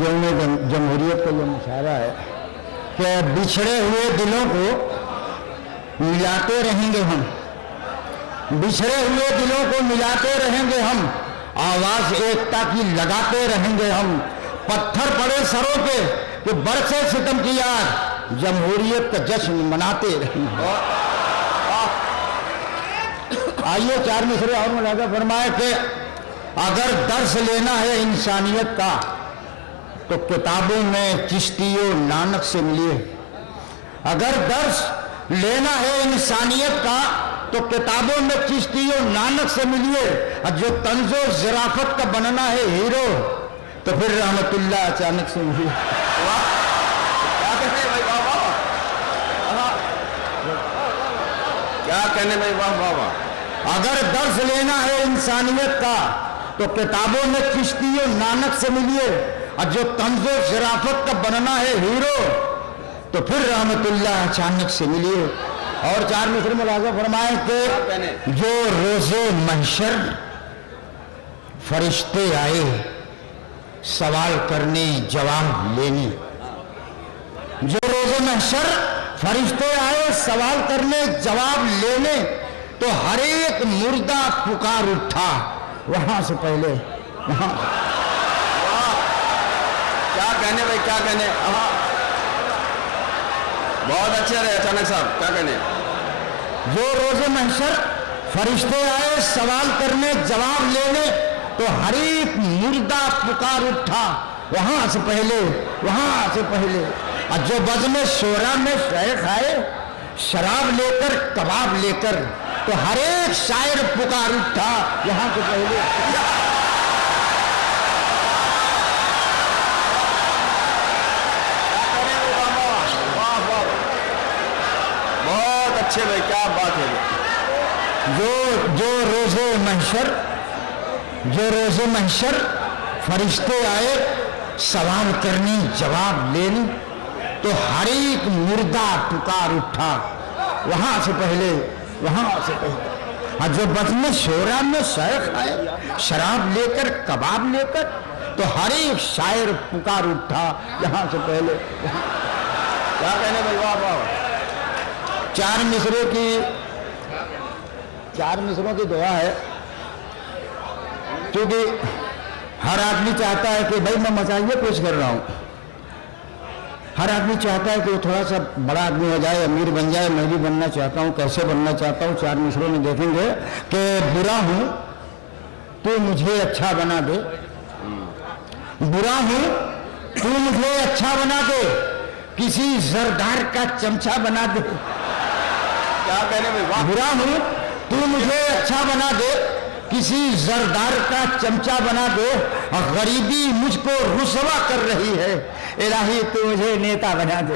यौम जमहूरियत का जो मुशायरा है कि बिछड़े हुए दिलों को मिलाते रहेंगे हम, बिछड़े हुए दिलों को मिलाते रहेंगे हम, आवाज एकता की लगाते रहेंगे हम, पत्थर पड़े सरों पे कि बरसे सितम की याद, जमहूरियत का जश्न मनाते रहेंगे। आइए चार मिसरे और मुलाजा फरमाए कि अगर दर्स लेना है इंसानियत का तो किताबों में चिश्तियों नानक से मिलिए। अगर दर्स लेना है इंसानियत का तो किताबों में चिश्तियों नानक से मिलिए। और जो तंजो ज़राफत का बनना है हीरो तो फिर रहमतुल्लाह अचानक से मिलिए। क्या कहने भाई, वाह वाह वाह। अगर दर्स लेना है इंसानियत का तो किताबों में चिश्तियों नानक से मिलिए। और जो तंजो ज़राफत का बनना है हीरो तो फिर रहमतुल्लाह अचानक से मिलिए। और चार मिसरे में लाज़ा फरमाए कि जो रोज़े महशर फरिश्ते आए सवाल करने जवाब लेने, जो रोज़े महशर फरिश्ते आए सवाल करने जवाब लेने तो हर एक मुर्दा पुकार उठा वहां से पहले वहां। क्या कहने भाई, क्या कहने। बहुत अच्छे रहे अचानक साहब, क्या कहने। जो रोज़े महशर फरिश्ते आए सवाल करने जवाब लेने तो हर एक मुर्दा पुकार उठा वहां से पहले वहां से पहले। और जो बज़्म शोरा में शेख आए शराब लेकर कबाब लेकर तो हर एक शायर पुकार उठा वहां से पहले। बहुत अच्छे भाई, क्या बात है। जो रोज़े महशर फरिश्ते आए सवाल करने जवाब लेने तो हर एक मुर्दा पुकार उठा वहां से पहले वहां से पहले। और जो बज़्म शोरा में शेख आए शराब लेकर कबाब लेकर तो हर एक शायर पुकार उठा यहाँ से पहले। क्या कहने भाई, वाह वाह। चार मिसरों की दुआ है क्योंकि हर आदमी चाहता है कि भाई मैं मजाहिया पेश कर रहा हूँ, हर आदमी चाहता है कि वो थोड़ा सा बड़ा आदमी हो जाए, अमीर बन जाए। मैं भी बनना चाहता हूँ, कैसे बनना चाहता हूँ। चार मिसरों में देखेंगे कि बुरा हूँ तू मुझे अच्छा बना दे, बुरा हूँ तू मुझे अच्छा बना दे, किसी जरदार का चमचा बना दे। क्या कहने भाई, वाह। बुरा हूँ तू मुझे अच्छा बना दे, किसी जरदार का चमचा बना दे, और गरीबी मुझको रुसवा कर रही है, इलाही तू मुझे नेता बना दे।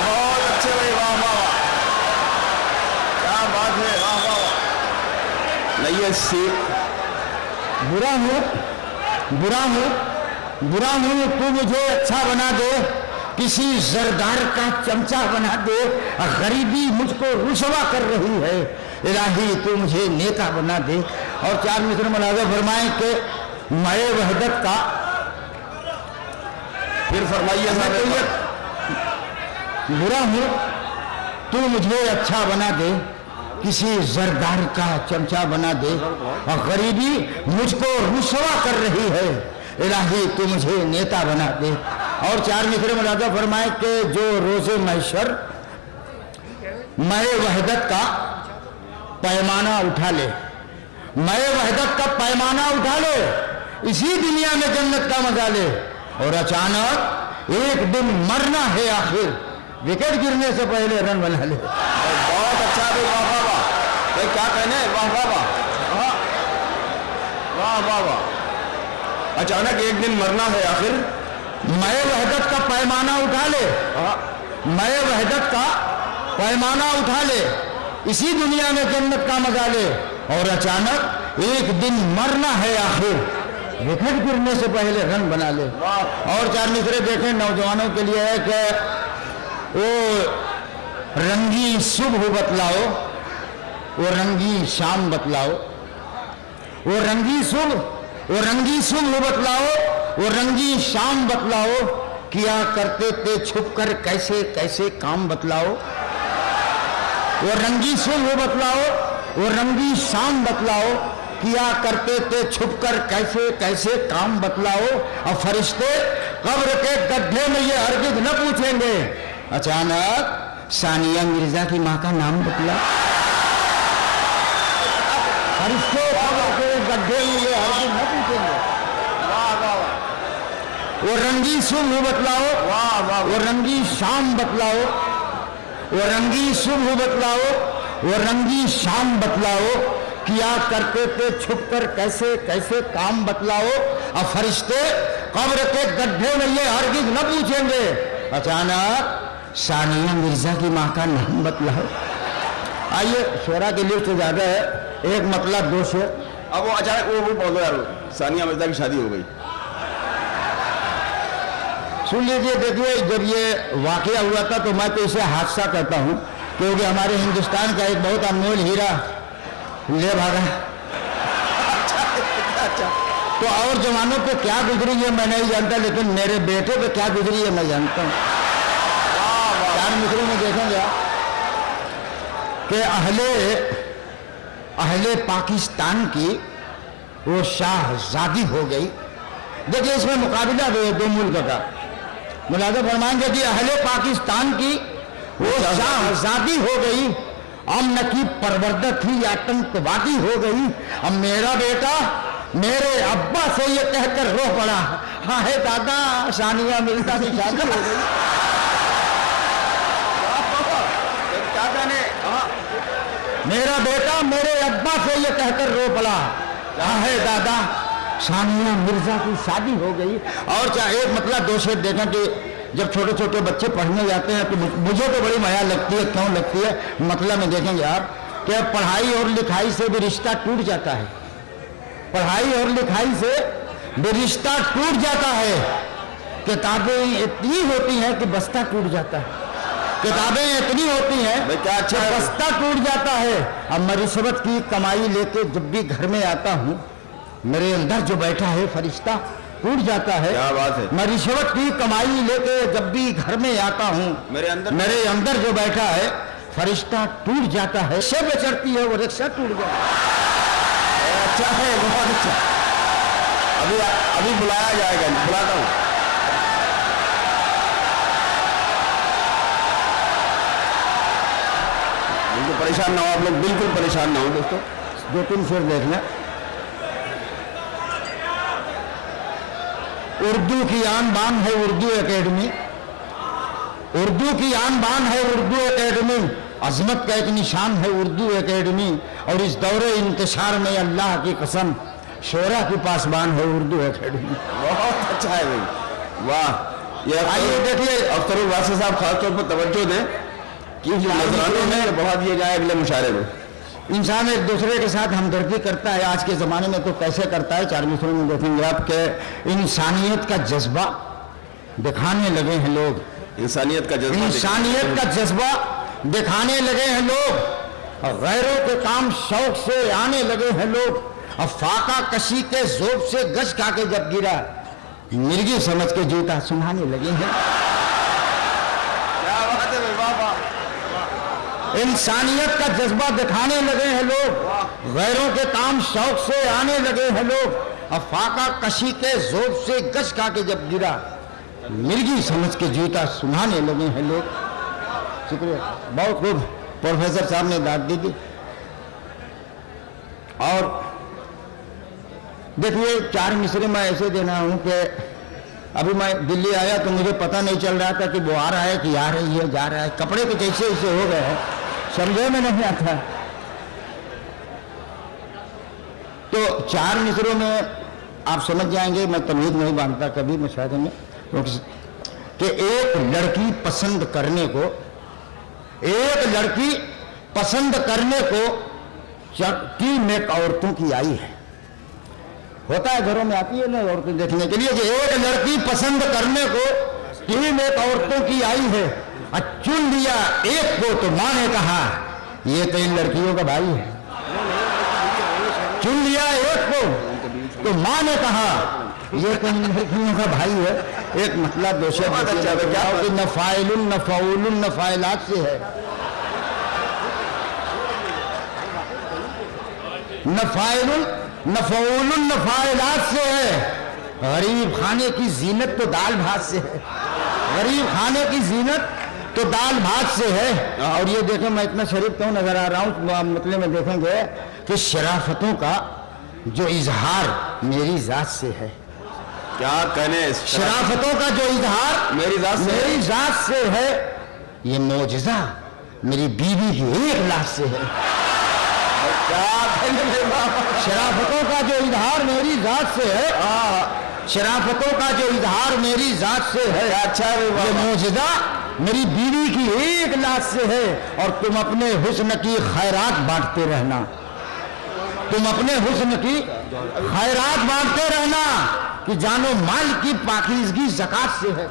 बहुत अच्छे भाई, वाह वाह वाह। क्या बात है, वाह वाह वाह। नहीं सी बुरा हूँ तू मुझे अच्छा बना दे, किसी जरदार का चमचा बना दे, और गरीबी मुझको रुसवा कर रही है, इलाही तू मुझे नेता बना दे। और चार मिसरे मुलाज़ा फरमाएं कि मैं वहदत का, फिर फरमाइए साहब। बुरा हूँ तू मुझे अच्छा बना दे, किसी जरदार का चमचा बना दे, और गरीबी मुझको रुसवा कर रही है, इलाही तू मुझे नेता बना दे। और चार मिसरे मुलाज़ा फरमाए कि जो रोज़े महशर मैं वहदत का पैमाना उठा ले, मैं वहदत का पैमाना उठा ले, इसी दुनिया में जन्नत का मजा ले। और अचानक एक दिन मरना है आखिर, विकेट गिरने से पहले रन बना ले। बहुत अच्छा भाई, वाह वाह वाह। भाई क्या कहने, वाह वाह वाह वाह वाह वाह। अचानक एक दिन मरना है आखिर, मैं वहदत का पैमाना उठा ले, मैं वहदत का पैमाना उठा ले, इसी दुनिया में जन्नत का मजा ले। और अचानक एक दिन मरना है आखिर, विकेट गिरने से पहले रन बना ले। और चार मिसरे देखें नौजवानों के लिए है कि वो रंगी सुबह बतलाओ, वो रंगी शाम बतलाओ, वो रंगी सुबह बतलाओ, वो रंगीन शाम बतलाओ, किया करते थे छुप कर कैसे कैसे काम बतलाओ। वो रंगी सुबह बतलाओ, वो रंगी शाम बतलाओ, किया करते थे छुप कर कैसे कैसे काम बतलाओ। और फरिश्ते कब्र के गड्ढे में ये हरगिज न पूछेंगे, अचानक सानिया मिर्जा की मां का नाम बतला। फरिश्ते कब्र के गड्ढे में ये हरगिज न पूछेंगे। वो रंगी सुबह बतलाओ, वाह वाह, वो रंगी शाम बतलाओ, वो रंगी सुबह बतलाओ, वो रंगी शाम बतलाओ, किया करते थे छुप कर कैसे कैसे काम बतलाओ। और फरिश्ते कब्र के गड्ढे में ये हरगिज न पूछेंगे, अचानक सानिया मिर्जा की मां का नाम बतलाओ। आइए, शेरा के लिए तो ज्यादा है, एक मतलब दो शेर। अब वो अचानक वो बोलो यार, सानिया मिर्जा की शादी हो गई। सुन लीजिए, देखिए, जब ये वाकया हुआ था तो मैं तो इसे हादसा कहता हूं, क्योंकि हमारे हिंदुस्तान का एक बहुत अनमोल हीरा ले भागा। अच्छा, तो और जवानों पे क्या गुजरी है मैं नहीं जानता, लेकिन मेरे बेटे पे क्या गुजरी है मैं जानता हूं। 4 मिसरों में देखेंगे कि अहले पाकिस्तान की वो शाहजादी हो गई। देखिए, इसमें मुकाबला दो मुल्क का मुलाजा फरमाएंगे कि अहले पाकिस्तान की वो शाहजादी हो गई, अमन की परवरदत थी आतंकवादी हो गई। अब मेरा बेटा मेरे अब्बा से ये कहकर रो पड़ा, हाँ है दादा सानिया मिर्जा की शादी हो गई। क्या कहने, मेरा बेटा मेरे अब्बा से ये कहकर रो पड़ा, हाँ है दादा सानिया मिर्जा की शादी हो गई। और चाहे एक मतलब दो शेर देखें कि जब छोटे छोटे बच्चे पढ़ने जाते हैं तो मुझे तो बड़ी माया लगती है। क्यों लगती है? मतलब में देखेंगे आप कि पढ़ाई और लिखाई से भी रिश्ता टूट जाता है। पढ़ाई और लिखाई से भी रिश्ता टूट जाता है। किताबें इतनी होती हैं कि बस्ता टूट जाता है। किताबें इतनी होती हैं क्या अच्छा है। बस्ता टूट जाता है। अब मैं रिश्वत की कमाई लेके जब भी घर में आता हूँ, मेरे अंदर जो बैठा है फरिश्ता टूट जाता है। क्या बात है। मैं रिश्वत की कमाई लेके जब भी घर में आता हूँ, मेरे अंदर जो बैठा है फरिश्ता टूट जाता है। शब चढ़ती है वो रिक्शा टूट जाता है। अच्छा है, बहुत अच्छा। अभी बुलाया जाएगा, बुलाता हूँ। बिल्कुल परेशान ना हो आप लोग, बिल्कुल परेशान ना हो दोस्तों। 2-3 शेर देख लें। उर्दू की आन बान है उर्दू एकेडमी, उर्दू की आन बान है उर्दू एकेडमी, अजमत का एक निशान है उर्दू एकेडमी। और इस दौरे इंतशार में अल्लाह की कसम शोरा की पासबान है उर्दू एकेडमी। बहुत अच्छा है भाई, वाह। ये आइए देखिए, अख्तरुल वासी साहब खासतौर पर तवज्जो दें कि जो नजराने में बहुत दिए जाए अगले मुशायरे में। इंसान एक दूसरे के साथ हमदर्दी करता है, आज के ज़माने में तो कैसे करता है। 4 मिसरों में देखेंगे आप कि इंसानियत का जज्बा दिखाने लगे हैं लोग। इंसानियत का जज्बा, इंसानियत का जज्बा दिखाने लगे हैं लोग। और गैरों के काम शौक से आने लगे हैं लोग। और फाका कशी के जोब से गश खा के जब गिरा, मिर्गी समझ के जूता सुनाने लगे हैं। क्या बात है, वाह वाह। इंसानियत का जज्बा दिखाने लगे हैं लोग, गैरों के काम शौक से आने लगे हैं लोग। और फाका कशी के जोब से गश खा के जब गिरा, मिर्गी समझ के जूता सुनाने लगे हैं लोग। शुक्रिया, बहुत खूब प्रोफेसर साहब ने दाद दी थी। और देखिए, 4 मिसरे मैं ऐसे देना हूं कि अभी मैं दिल्ली आया तो मुझे पता नहीं चल रहा था कि वो आ रहा है कि आ रही है, जा रहा है। कपड़े तो कैसे ऐसे हो गए हैं, समझे में नहीं आता। तो 4 मिसरों में आप समझ जाएंगे, मैं तमीज नहीं बांधता कभी मुशाहदे में, कि एक लड़की पसंद करने को, एक लड़की पसंद करने को टीम एक औरतों की आई है। होता है घरों में, आती है ना औरतें देखने के लिए कि एक लड़की पसंद करने को टीम एक औरतों की आई है। चुन लिया एक को तो माँ ने कहा ये तो इन लड़कियों का भाई है। चुन लिया एक को तो माँ ने कहा ये तो इन लड़कियों का भाई है। एक मतलब दो शब्द बहुत अच्छा है, क्या कि नफाइलुन नफाउलुन नफाइलात से है। नफाइलुन नफाउलुन नफाइलात से है। गरीब खाने की जीनत तो दाल भात से है। गरीब खाने की जीनत तो दाल भात से है। और ये देखें, मैं इतना शरीफ क्यों नजर आ रहा हूँ, मतलब में देखेंगे कि शराफतों का जो इजहार मेरी जात से है। क्या कहने, शराफतों का जो इजहार मेरी जात से मेरी जात से है। ये मोजज़ा मेरी बीवी की एक लाश से है। क्या कहने मेरे बाबा। शराफतों का जो इजहार मेरी जात से है। शराफतों का जो इजहार मेरी जात से है। अच्छा है ये बाबा। मोजज़ा मेरी बीवी की एक लाश से है। और तुम अपने हुस्न की खैरात बांटते रहना। तुम अपने हुस्न की खैरात बांटते रहना कि जानो माल की पाकीज़गी ज़कात से है।